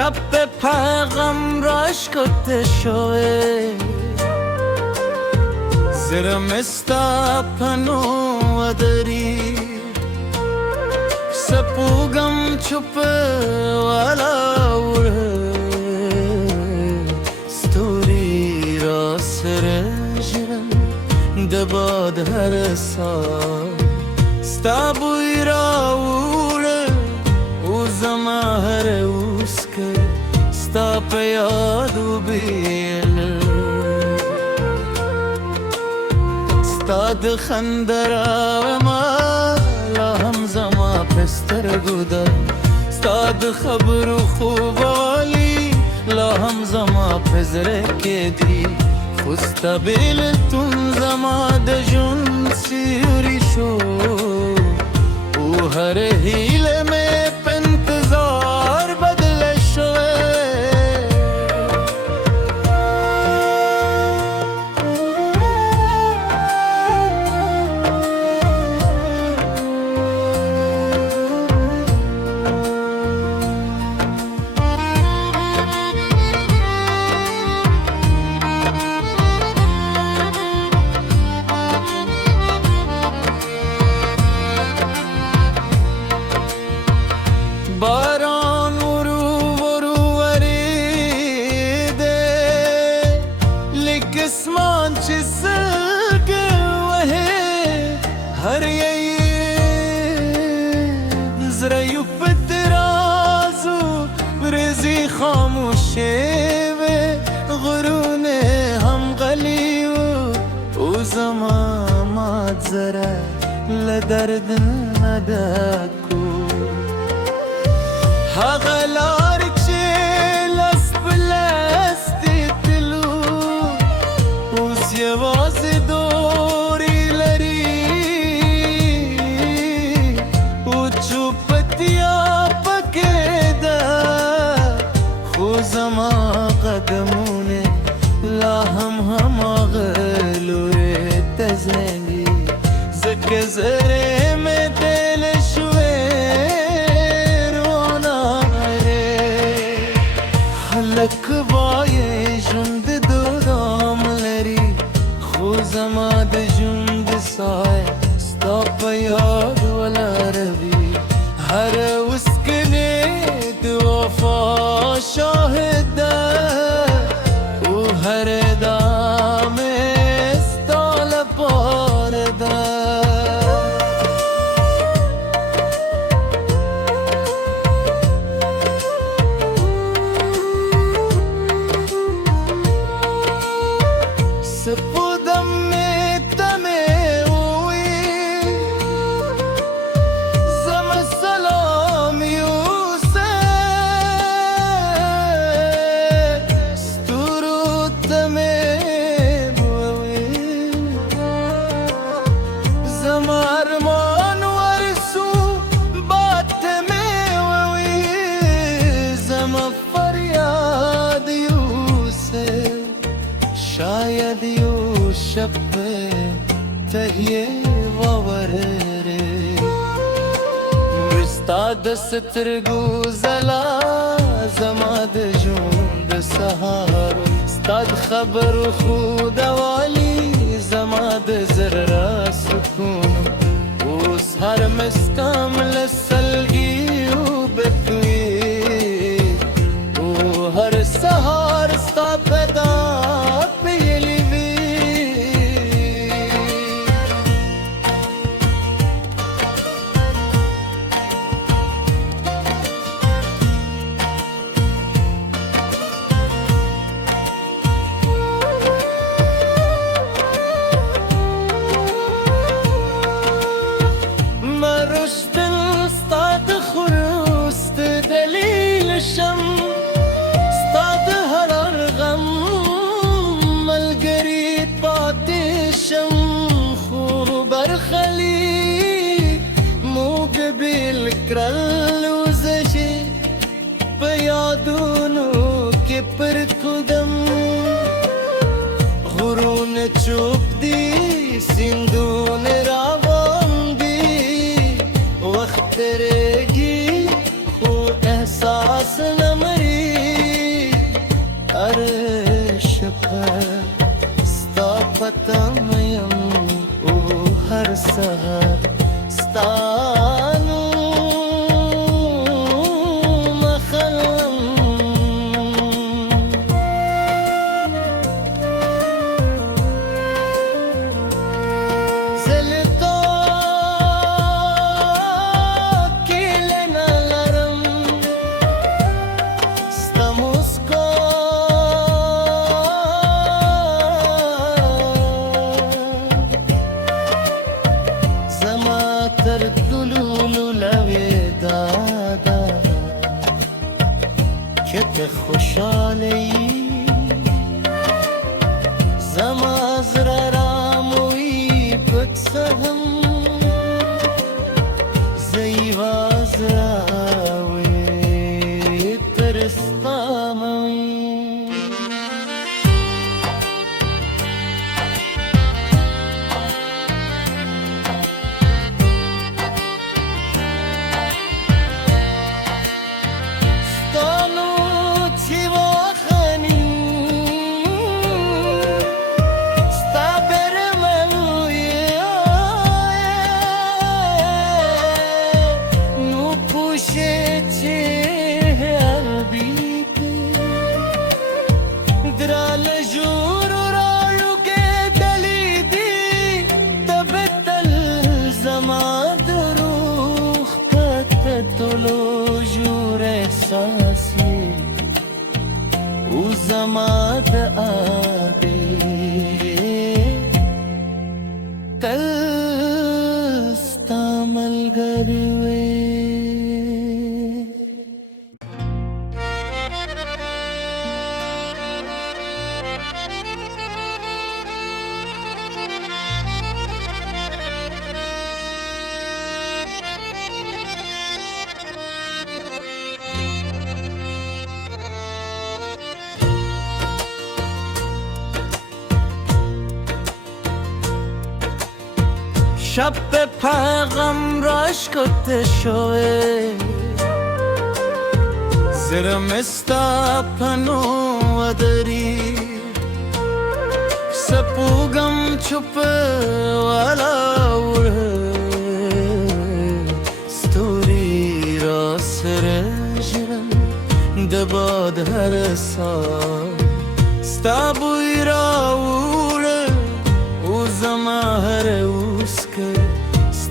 شب به پیغم راش کته شوه زرم استاپنو ودری سپوگم چپ والا اوره ستوری را سرجرم دباد هر سال ستابوی را اوره او زما هر اوسکه ستا په یادو بیل ستا د خندرا ما لا هم زما پسترګو ده ستا د خبرو خوبوالی لا هم زما پزره کې دي خو ستا بیلتون زما د ژوند سیوری شو او هر هیله مې په انتظار بدله شوې باران ورو ورو وریده لیک اسمان چې سلګه وهې هر یې زړه یو په ترازو ورځي خاموشې وې غرونه هم غلي او زما مات زړه له درد نه ډک هغه لار چې لاس په لاس دې تلو اوس یوازې دورې لري او چوپتیا پکې ده خو زما قدمونه لا هم هماغه لورې ته ځي ځکه زړې مې دل شوې لک وای ژوند دورام لري خو زما د ژوند سایه ستا په یاد ولروي هر اوسکنې د وفا شاهد ده او هر دامې ستا لپاره ده سپودم می تمه وی زم سلام یوسف ستورو تمه وی زم ارمان ورسو بات می وی زم فریاد یوسف شاید یو شب تهیه وورره وستا د سترګو زلا زما د ژوند سهار ستا د خبرو خودوالی زما د زړه سکون اوس هر مسکام لسلګي وبکوي او هر سهار ستا پیدا کرل وزشي په یادونو کې پر قدم غرونه چوپ دي سیندونه روان دي وخت رګي خو احساس نه مري تمیم او هر سهر ستانو مخلم زلتو کیلنا لرم ستموسکو تر دلولو لوی دادا که ته خوشحالی زما زړه راموي پټ سهم زه یوازې راوړې تر ستا موي زما د آبی تل ستا ملګری وې شب به پیغام راش کرده شوه زرم استاپنو ودری سپوگم چپ والا اوره ستوری را سرجرم دباد هر سال ستابوی را اوره او زما هر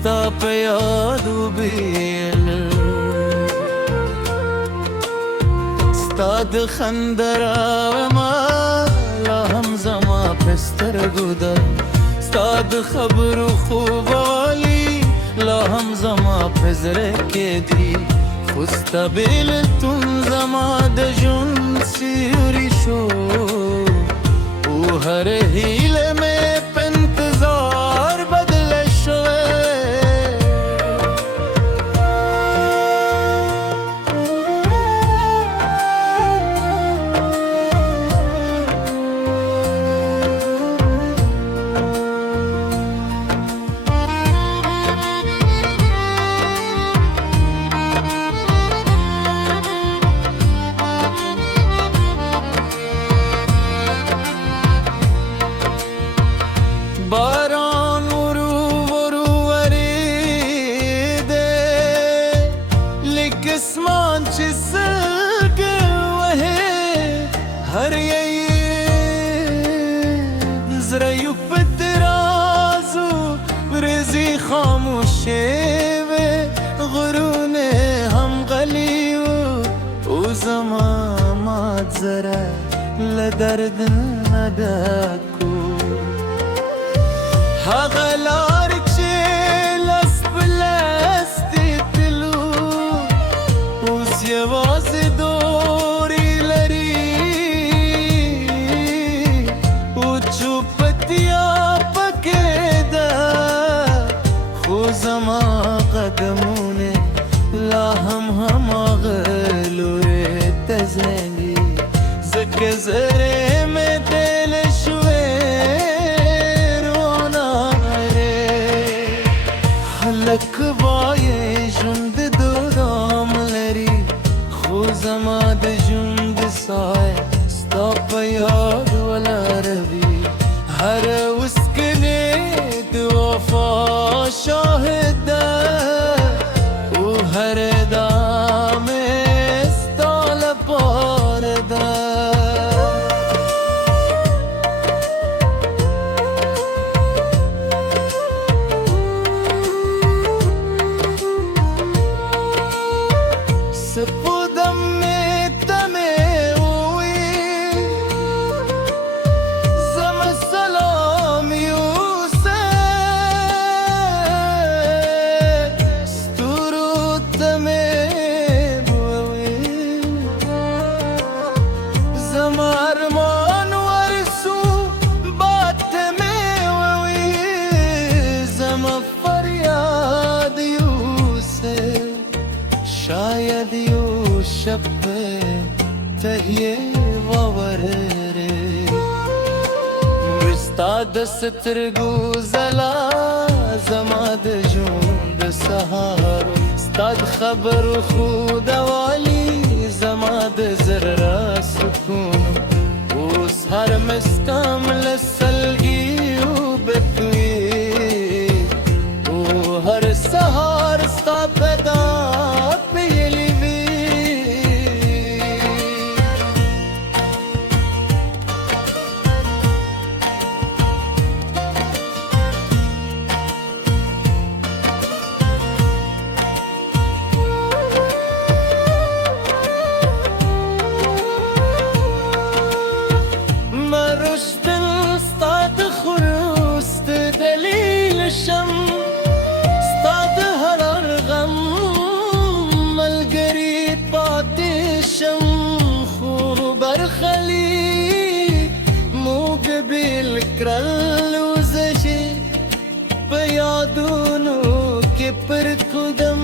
ستا په یادو بیل ستا د خندرا ما لا هم زما په سترګو ده ستا د خبرو خوبوالی لا هم زما په زړه کې دي خو ستا بېلتون زما د ژوند سیوری شو او هر هیله مې په انتظار بدله شوې باران ورو ورو وریده لیک اسمان چې سلګه وهه هر یې زړه یو پترازو ورزي خاموشه و غرونه هم غلیو او زما مات زره لدرد نداکو هغه لار چې لاس په لاس دې تلو اوس یوازې دورې لري او چوپتیا پکې ده خو زما قدمونه لا هم هماغه لورې ته ځي ځکه زړه مې دل شوې لک وای ژوند دورام لري خو زما د ژوند سایه ستا په یاد ولاړوي هر اوس وفا شاهده وهر دام استال پارده سپودم शायद यू शब तहिए ववरे विस्ताद सत्रगु जला जमाद जूंद सहार स्ताद खबर खुद वाली जमाद जरा सुकून उस हर मस्काम लसलगी बेतुए ओ हर सहार स्तापदा بالكرل وزشي بيادونو كبر قدم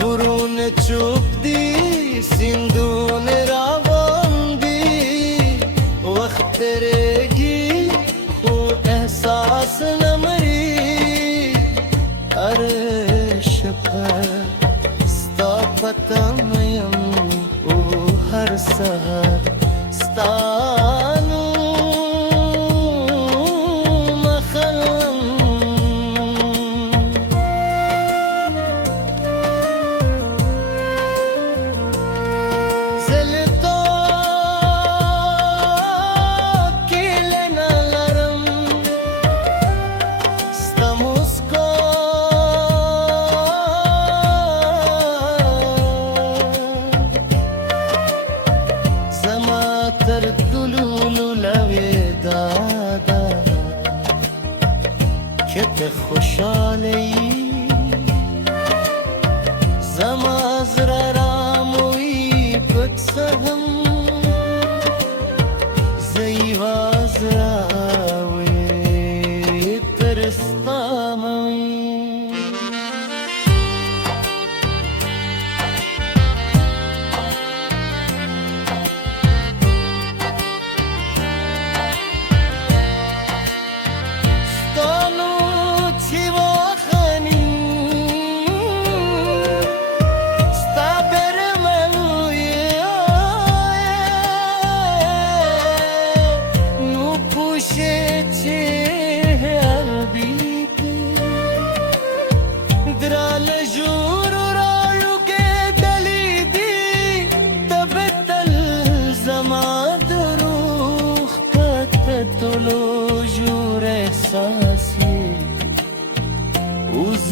غرون تشوف دي سندون راوان دي وقت رجي واحساس نمري ارشقه استافتم يم وهر سهر استانو خوشحالی زما زړه راموي پټ سهم زیوا زراوي ترستاموي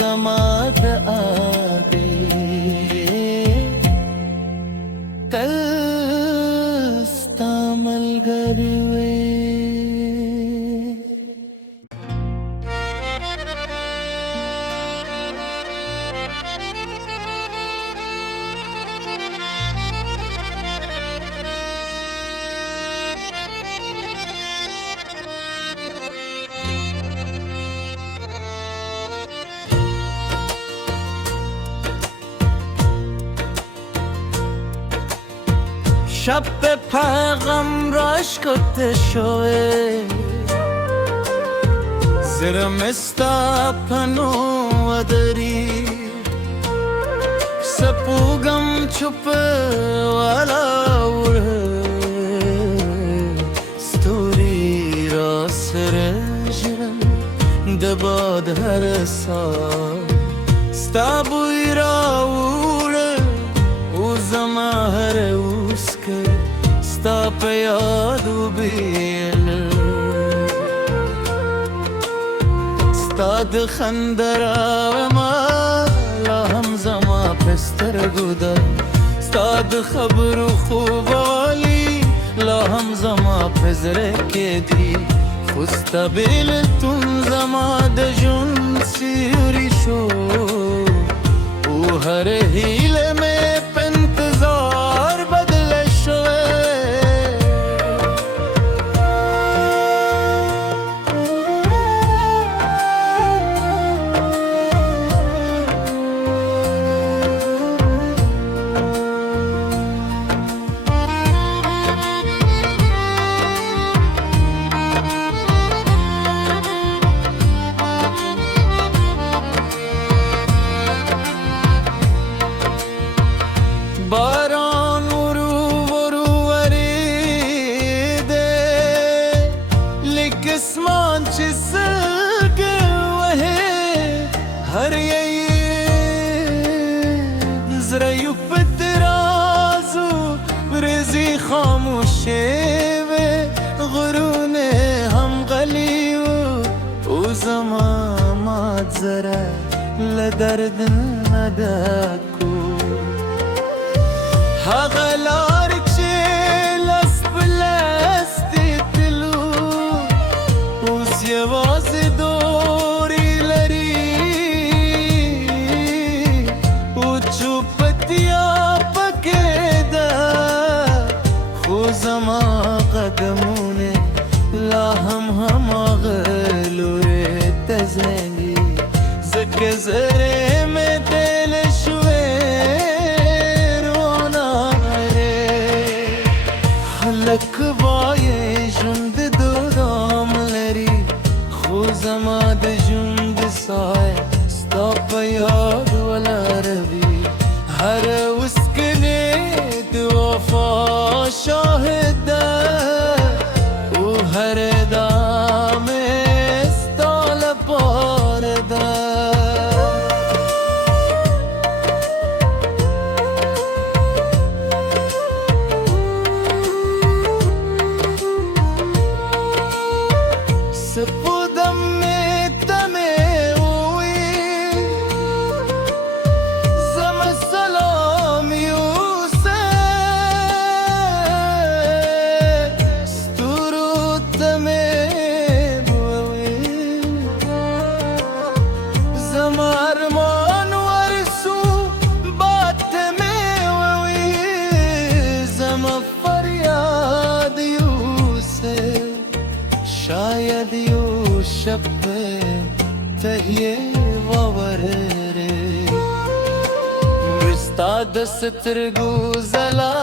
زماد آبی تل استعمل گروی شب به پیغام راش کرده شوه زرم استاپنو ودری سپوگم چپ والا وره ستوری را سرجرم دباد هر سال ستا بوی را وړه او زما هر اوسکه ستا په یاد وبیل ستا د خندراوما لا هم زما په سترګو ده ستا د خبرو خوبوالی لا هم زما په زړه کې دي خو ستا بېلتون زما د ژوند سیوری شو او هر هیله مې په انتظار بدله شوې باران ورو ورو وریده لیک اسمان چې سلګې وهې هر یې زړه یو په ترازو ورځې خاموشې وې غرونه هم غلي وو او زما مات زړه له درد نه ډک هغه لار چې لاس په لاس تلو اوس یوازې دورې لري او چوپتیا پکې ده خو زما قدمونه لا هم هماغه لورې ته زنګي ځکه زړې مې دل شوې لک وایې ژوند دوام لري خو زما د ژوند سایه ستا په یاد ولاړوي هر اوسکلې د وفا شاهد ده او هر دام ستا لپاره ده سپودم میں تمہیں ہوئی زم سلام یوں سے ستورو تمہیں ہوئی زم ارمان ورسو بات میں ہوئی زم فریاد یوں سے شاید یو شب تهیه وورره وستا د سترګو زلا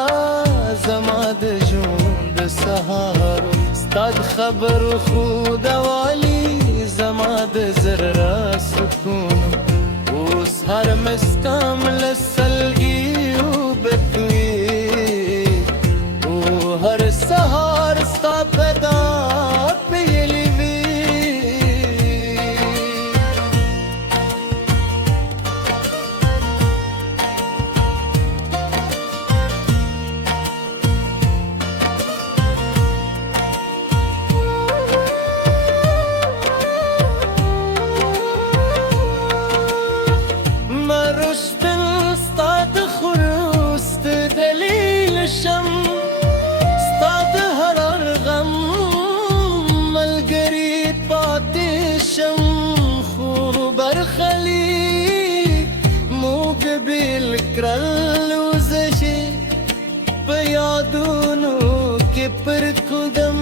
زما د ژوند سهارو ستا د خبرو خودوالی زما د زړه سکون اوس هر مسکام لسلګي وبکوي او هر سهار ستا پیدا کرل وزشي په یادونو کې پر قدم